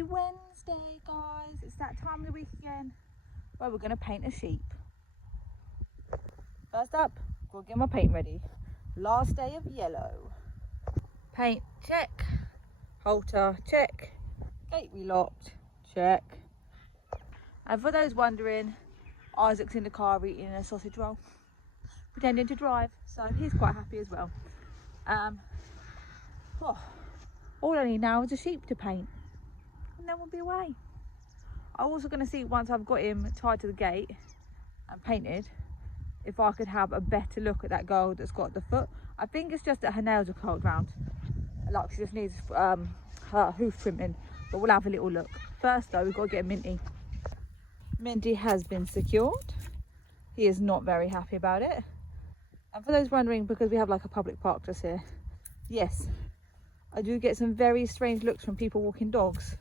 Happy Wednesday, guys. It's that time of the week again where we're going to paint a sheep. First up, go get my paint ready. Last day of yellow. Paint, check. Halter, check. Gate relocked, check. And for those wondering, Isaac's in the car eating a sausage roll, pretending to drive, so he's quite happy as well. All I need now is a sheep to paint, and then we'll be away. I'm also going to see, once I've got him tied to the gate and painted, if I could have a better look at that girl that's got the foot. I think it's just that her nails are curled round, like she just needs her hoof trimming, but we'll have a little look. First though, we've got to get Minty. Minty has been secured. He is not very happy about it. And for those wondering, because we have like a public park just here, yes, I do get some very strange looks from people walking dogs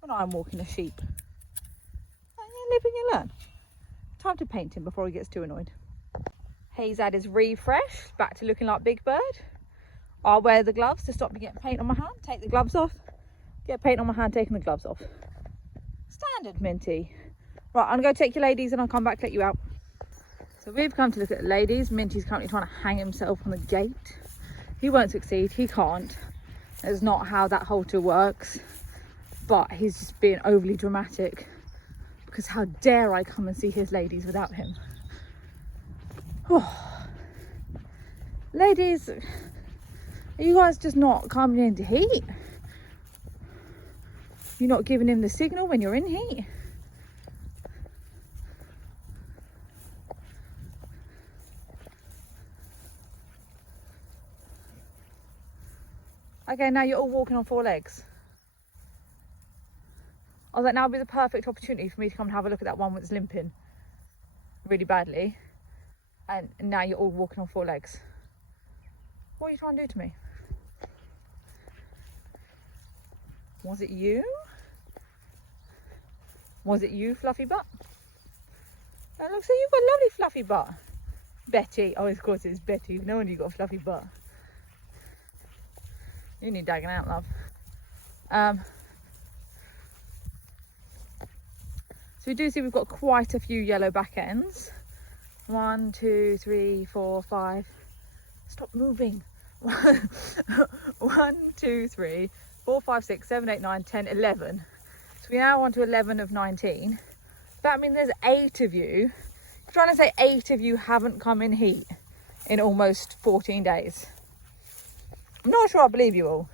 when I'm walking a sheep. And you live and you learn. Time to paint him before he gets too annoyed. He's had his refresh, back to looking like Big Bird. I'll wear the gloves to stop me getting paint on my hand. Take the gloves off, get paint on my hand, taking the gloves off. Standard, Minty. Right, I'm going to take you ladies and I'll come back to let you out. So we've come to look at the ladies. Minty's currently trying to hang himself on the gate. He won't succeed, he can't. That's not how that halter works. But he's just being overly dramatic, because how dare I come and see his ladies without him? Oh. Ladies, are you guys just not coming into heat? You're not giving him the signal when you're in heat? Okay, now you're all walking on 4 legs. I was like, now would be the perfect opportunity for me to come and have a look at that one that's limping really badly. And now you're all walking on 4 legs. What are you trying to do to me? Was it you? Was it you, fluffy butt? That looks like you've got a lovely fluffy butt. Betty. Oh, of course it's Betty. No wonder you've got a fluffy butt. You need dagging out, love. So we do see we've got quite a few yellow back ends. 1, 2, 3, 4, 5. Stop moving. 1, 2, 3, 4, 5, 6, 7, 8, 9, 10, 11. So we're now on to 11 of 19. That means there's 8 of you. I'm trying to say 8 of you haven't come in heat in almost 14 days. I'm not sure I believe you all.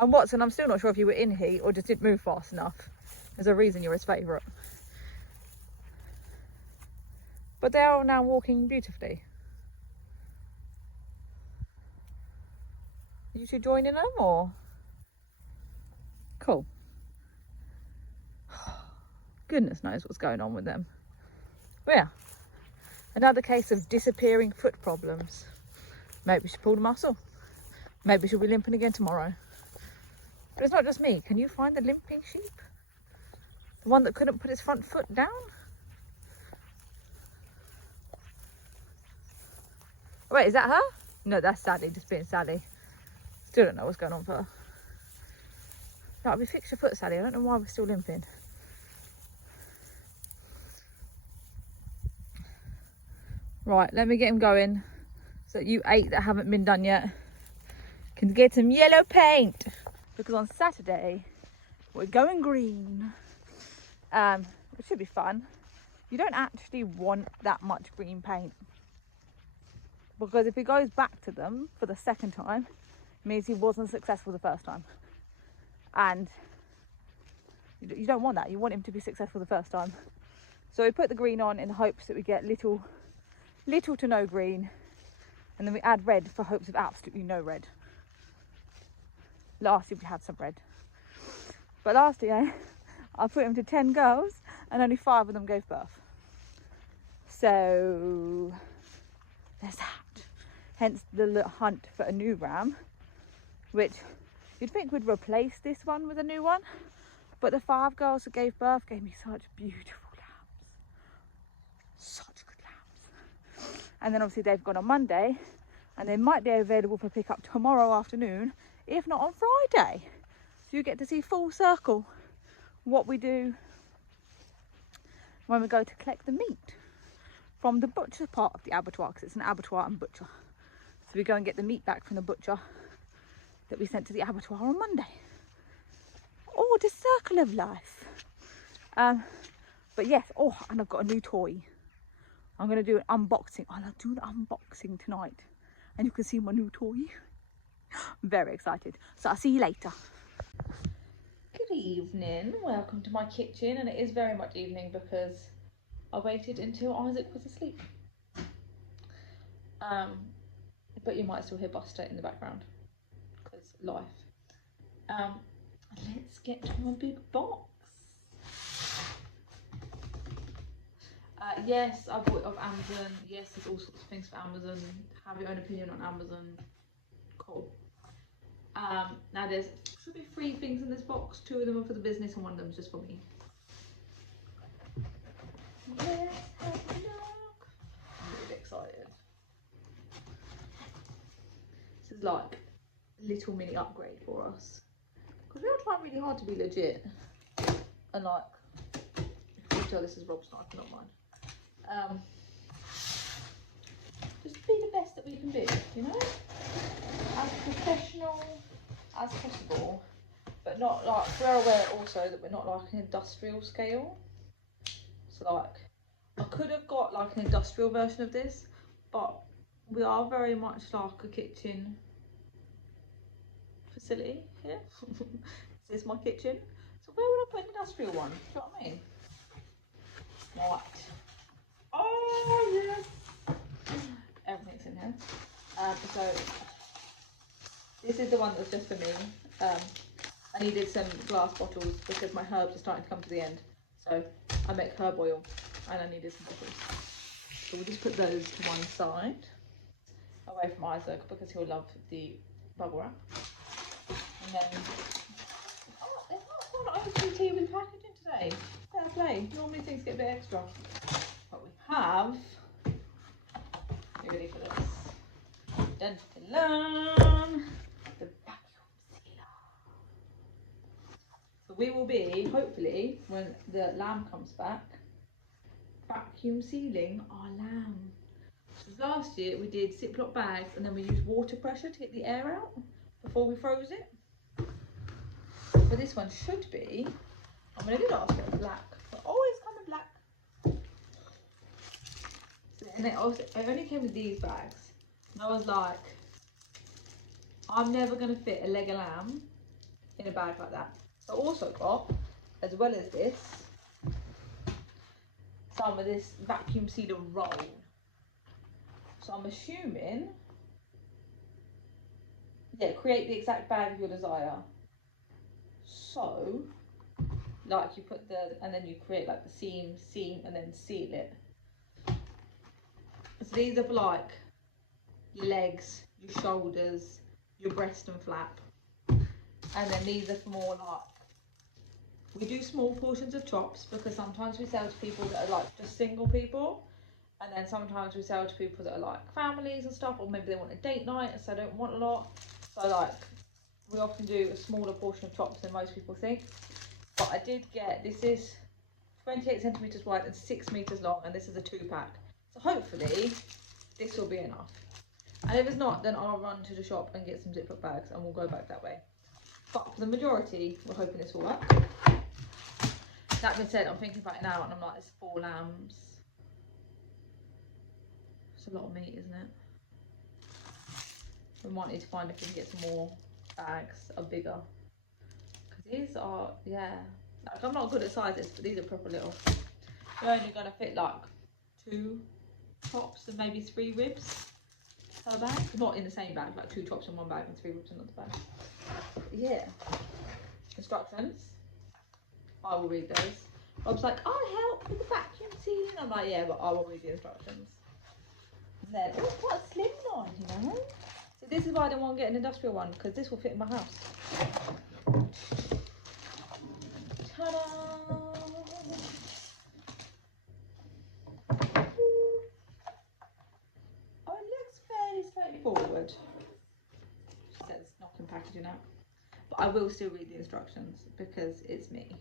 And Watson, I'm still not sure if you were in heat or just didn't move fast enough. There's a reason you're his favourite. But they are now walking beautifully. Are you two joining them or? Cool. Goodness knows what's going on with them. But yeah. Another case of disappearing foot problems. Maybe she pulled a muscle. Maybe she'll be limping again tomorrow. But it's not just me. Can you find the limping sheep? The one that couldn't put its front foot down? Oh, wait, is that her? No, that's Sally, just being Sally. Still don't know what's going on for her. Right, we fixed your foot, Sally. I don't know why we're still limping. Right, let me get him going so that you 8 that haven't been done yet can get some yellow paint. Because on Saturday, we're going green, which should be fun. You don't actually want that much green paint. Because if he goes back to them for the second time, it means he wasn't successful the first time. And you don't want that. You want him to be successful the first time. So we put the green on in the hopes that we get little to no green, and then we add red for hopes of absolutely no red. Last year we had some red, but last year I put him to 10 girls and only 5 of them gave birth. So there's that. Hence the hunt for a new ram, which you'd think would replace this one with a new one, but the 5 girls that gave birth gave me such beautiful lambs. Such good lambs. And then obviously they've gone on Monday, and they might be available for pickup tomorrow afternoon, if not on Friday. So you get to see full circle what we do when we go to collect the meat from the butcher part of the abattoir, because it's an abattoir and butcher. So we go and get the meat back from the butcher that we sent to the abattoir on Monday. Oh, the circle of life. But yes, oh, and I've got a new toy. I'm going to do an unboxing. I'll do an unboxing tonight, and you can see my new toy. I'm very excited. So I'll see you later. Good evening. Welcome to my kitchen, and it is very much evening because I waited until Isaac was asleep. But you might still hear Buster in the background because life. Let's get to my big box. Yes, I bought it off Amazon. Yes, there's all sorts of things for Amazon. Have your own opinion on Amazon. Cool. Now there should be 3 things in this box. 2 of them are for the business and 1 of them is just for me. Let's have a look. I'm really excited. This is like a little mini upgrade for us. Because we are trying really hard to be legit. And like, you can tell this is Rob's knife, not mine. Just be the best that we can be, you know? As professional as possible, but not like, we're aware also that we're not like an industrial scale. So like, I could have got like an industrial version of this, but we are very much like a kitchen facility here. This is my kitchen. So where would I put an industrial one? Do you know what I mean? Right. Oh yes. Everything's in here. So this is the one that's just for me. I needed some glass bottles because my herbs are starting to come to the end. So I make herb oil and I needed some bottles. So we'll just put those to one side, away from Isaac because he'll love the bubble wrap. And then, oh, there's not one OTT with packaging today. Fair play. Normally things get a bit extra. But we have, you ready for this? Dun, dun, dun, the vacuum sealer. So we will be, hopefully, when the lamb comes back, vacuum sealing our lamb. So last year we did Ziploc bags and then we used water pressure to get the air out before we froze it. But this one should be, I'm going to do last year black, but always come in black. So, and it only came with these bags. And I was like, I'm never going to fit a leg of lamb in a bag like that. So I also got, as well as this, some of this vacuum sealer roll. So I'm assuming, yeah, create the exact bag of your desire. So, like you put the, and then you create like the seam, and then seal it. So these are for like your legs, your shoulders, your breast and flap. And then these are for more like, we do small portions of chops because sometimes we sell to people that are like just single people. And then sometimes we sell to people that are like families and stuff, or maybe they want a date night and so don't want a lot. So like, we often do a smaller portion of chops than most people think. But I did get, this is 28 centimetres wide and 6 metres long, and this is a 2-pack. So hopefully this will be enough. And if it's not, then I'll run to the shop and get some Ziploc bags and we'll go back that way. But for the majority, we're hoping this will work. That being said, I'm thinking about it now and I'm like, it's 4 lambs. It's a lot of meat, isn't it? We might need to find if we can get some more bags that are bigger. Because these are, yeah. Like, I'm not good at sizes, but these are proper little. We're only going to fit like 2 chops and maybe 3 ribs per bag. Not in the same bag, like 2 chops in one bag and 3 ribs in another bag. Yeah. Instructions. I will read those. Rob's like, I'll help with the vacuum sealing. I'm like, yeah, but I will read the instructions. And then, oh, what a slim line, you know? So this is why I don't want to get an industrial one, because this will fit in my house. Ta-da! Oh, it looks fairly straightforward. packaging out. But I will still read the instructions because it's me.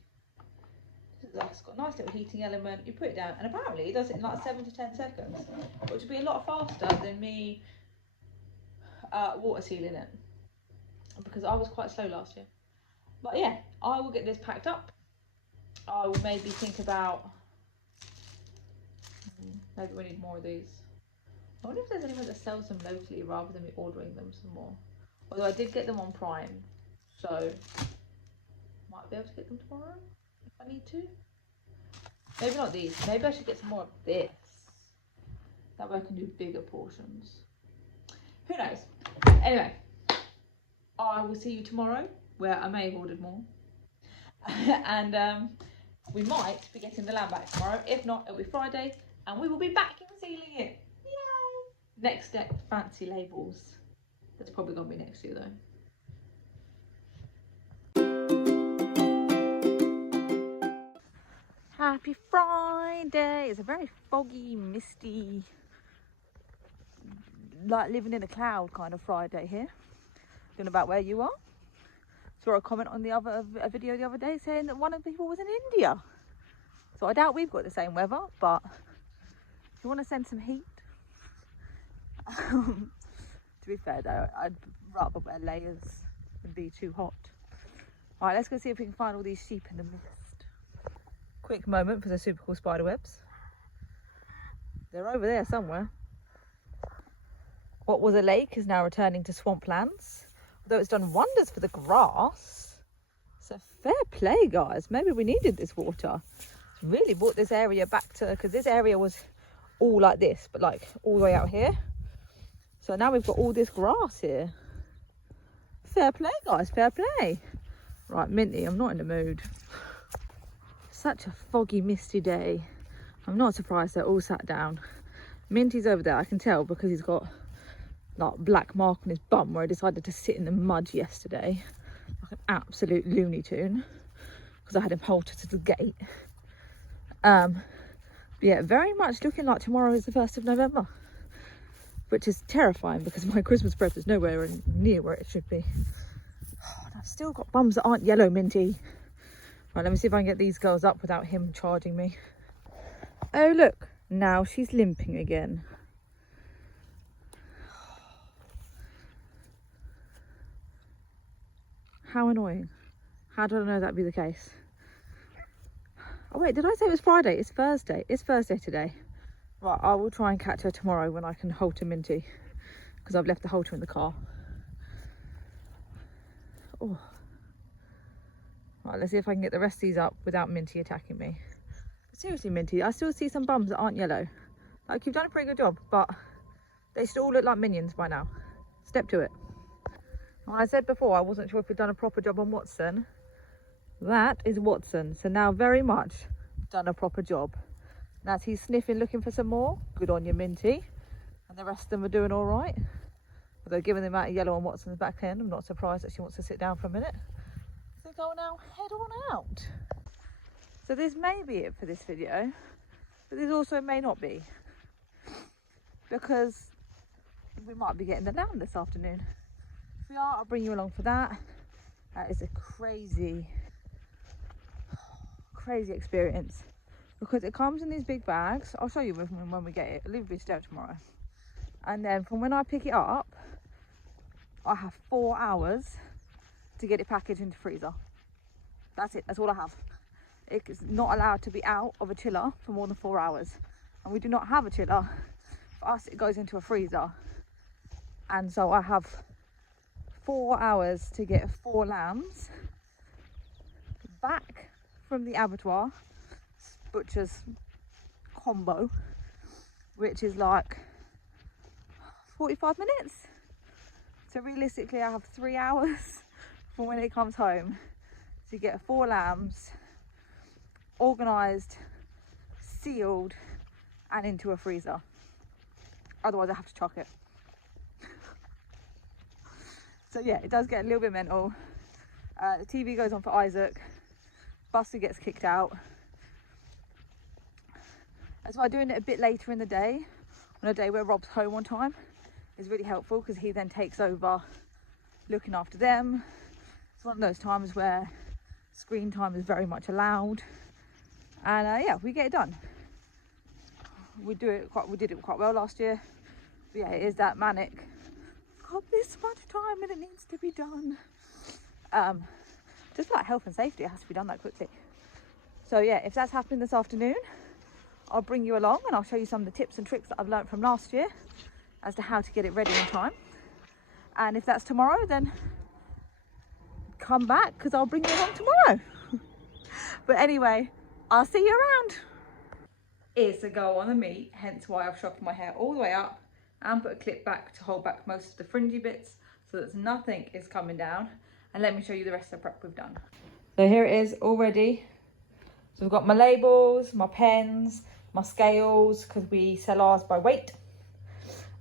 It's got a nice little heating element. You put it down, and apparently it does it in like 7 to 10 seconds, which would be a lot faster than me water sealing it, because I was quite slow last year. But yeah, I will get this packed up. I will maybe think about, maybe we need more of these. I wonder if there's anyone that sells them locally rather than me ordering them some more. Although I did get them on Prime, so might be able to get them tomorrow if I need to. Maybe not these. Maybe I should get some more of this. That way I can do bigger portions. Who knows? Anyway, I will see you tomorrow, where I may have ordered more. And we might be getting the lamb back tomorrow. If not, it'll be Friday, and we will be back in sealing it. Yay! Next step, fancy labels. That's probably going to be next year though. Happy Friday! It's a very foggy, misty, like living in a cloud kind of Friday here. Don't know about where you are. Saw a comment on a video the other day saying that one of the people was in India. So I doubt we've got the same weather, but if you want to send some heat. To be fair though, I'd rather wear layers than be too hot. Alright, let's go see if we can find all these sheep in the mist. Quick moment for the super cool spider webs. They're over there somewhere. What was a lake is now returning to swamplands. Although it's done wonders for the grass. So fair play, guys. Maybe we needed this water. It's really brought this area back to, because this area was all like this, but like all the way out here. So now we've got all this grass here. Fair play, guys, fair play. Right, Minty, I'm not in the mood. Such a foggy, misty day. I'm not surprised they're all sat down. Minty's over there, I can tell, because he's got like black mark on his bum where he decided to sit in the mud yesterday. Like an absolute Looney Tune. Because I had him halted to the gate. Yeah, very much looking like tomorrow is the 1st of November. Which is terrifying because my Christmas present is nowhere near where it should be. And I've still got bums that aren't yellow, Minty. Right, let me see if I can get these girls up without him charging me. Oh look, now she's limping again. How annoying. How did I know that'd be the case? Oh wait, did I say it was Friday? It's Thursday. It's Thursday today. Right, I will try and catch her tomorrow when I can halter Minty. Because I've left the halter in the car. Oh. Right, let's see if I can get the rest of these up without Minty attacking me. But seriously, Minty, I still see some bums that aren't yellow. Like, you've done a pretty good job, but they still all look like minions by now. Step to it. Well, I said before, I wasn't sure if we'd done a proper job on Watson. That is Watson. So now very much done a proper job. And as he's sniffing, looking for some more, good on you, Minty. And the rest of them are doing all right. Although given the amount of yellow on Watson's back end, I'm not surprised that she wants to sit down for a minute. I think I'll now head on out. So this may be it for this video, but this also may not be. Because we might be getting the lamb this afternoon. If we are, I'll bring you along for that. That is a crazy experience. Because it comes in these big bags. I'll show you when we get it. It'll leave it out tomorrow. And then from when I pick it up, I have 4 hours to get it packaged into freezer. That's it. That's all I have. It's not allowed to be out of a chiller for more than 4 hours. And we do not have a chiller. For us, it goes into a freezer. And so I have 4 hours to get 4 lambs back from the abattoir, butcher's combo, which is like 45 minutes. So realistically I have 3 hours from when it comes home to get 4 lambs organised, sealed and into a freezer. Otherwise I have to chuck it. So yeah, it does get a little bit mental. The TV goes on for Isaac. Buster gets kicked out. That's why doing it a bit later in the day, on a day where Rob's home on time, is really helpful because he then takes over looking after them. It's one of those times where screen time is very much allowed, and yeah, we get it done. We did it quite well last year. But yeah, it is that manic. I've got this much time and it needs to be done. Just like health and safety, it has to be done that quickly. So yeah, if that's happening this afternoon, I'll bring you along and I'll show you some of the tips and tricks that I've learned from last year as to how to get it ready in time. And if that's tomorrow, then come back because I'll bring you along tomorrow. But anyway, I'll see you around. Is to go on the meat, hence why I've sharpened my hair all the way up and put a clip back to hold back most of the fringy bits so that nothing is coming down. And let me show you the rest of the prep we've done. So here it is all ready. So we've got my labels, my pens, my scales, because we sell ours by weight.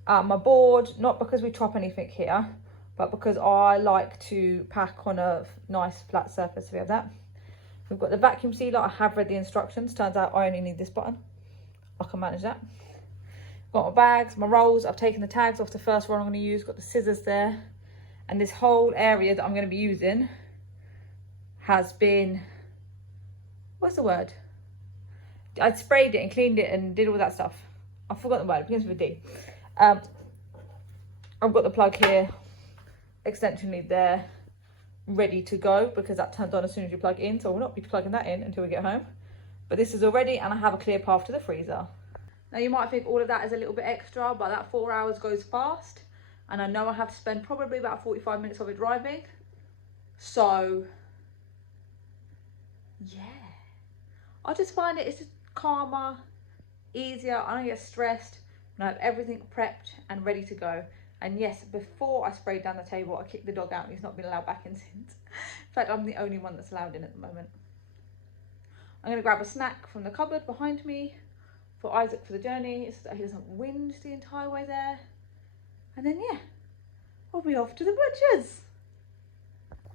My board, not because we chop anything here, but because I like to pack on a nice flat surface. So we have that. We've got the vacuum sealer. I have read the instructions. Turns out I only need this button. I can manage that. Got my bags, my rolls. I've taken the tags off the first roll I'm going to use. Got the scissors there. And this whole area that I'm going to be using has been, what's the word? I'd sprayed it and cleaned it and did all that stuff. I forgot the word. It begins with a D. I've got the plug here, extension lead there, ready to go because that turns on as soon as you plug in. So we'll not be plugging that in until we get home. But this is all ready and I have a clear path to the freezer. Now you might think all of that is a little bit extra, but that 4 hours goes fast. And I know I have to spend probably about 45 minutes of it driving. So, yeah. I just find it's just calmer, easier. I don't get stressed. And I have everything prepped and ready to go. And yes, before I sprayed down the table, I kicked the dog out and he's not been allowed back in since. In fact, I'm the only one that's allowed in at the moment. I'm going to grab a snack from the cupboard behind me for Isaac for the journey so that he doesn't whinge the entire way there. And then, yeah, we'll be off to the butcher's.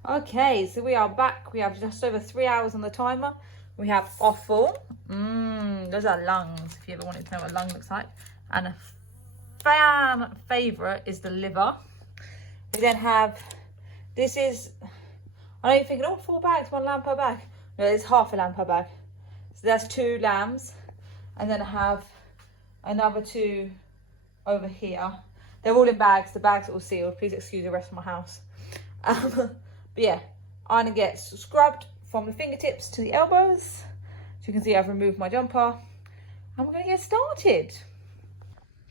Okay, so we are back. We have just over 3 hours on the timer. We have offal. Those are lungs, if you ever wanted to know what a lung looks like. And a fan favourite is the liver. We then have, this is, I know you're thinking, oh, 4 bags, 1 lamb per bag. No, it's half a lamb per bag. So that's 2 lambs. And then I have another 2 over here. They're all in bags. The bags are all sealed. Please excuse the rest of my house. But yeah, I'm going to get scrubbed from the fingertips to the elbows. So you can see I've removed my jumper. And we're going to get started.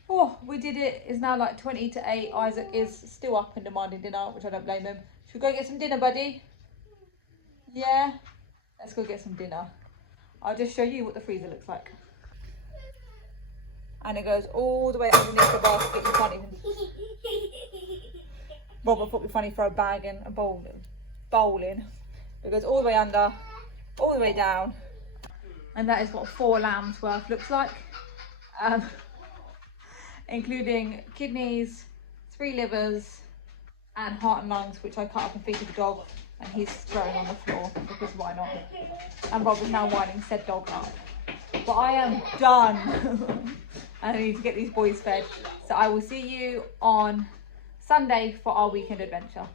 Oh, we did it. It's now like 20 to 8. Isaac is still up and demanding dinner, which I don't blame him. Should we go get some dinner, buddy? Yeah? Let's go get some dinner. I'll just show you what the freezer looks like. And it goes all the way underneath the basket. You can't even... Robert thought it'd be funny for a bag and a bowl in. It goes all the way under, all the way down. And that is what 4 lambs worth looks like. Including kidneys, 3 livers, and heart and lungs, which I cut up and feed to the dog. And he's throwing on the floor, because why not? And Rob is now winding said dog up. But I am done. I need to get these boys fed. So I will see you on Sunday for our weekend adventure.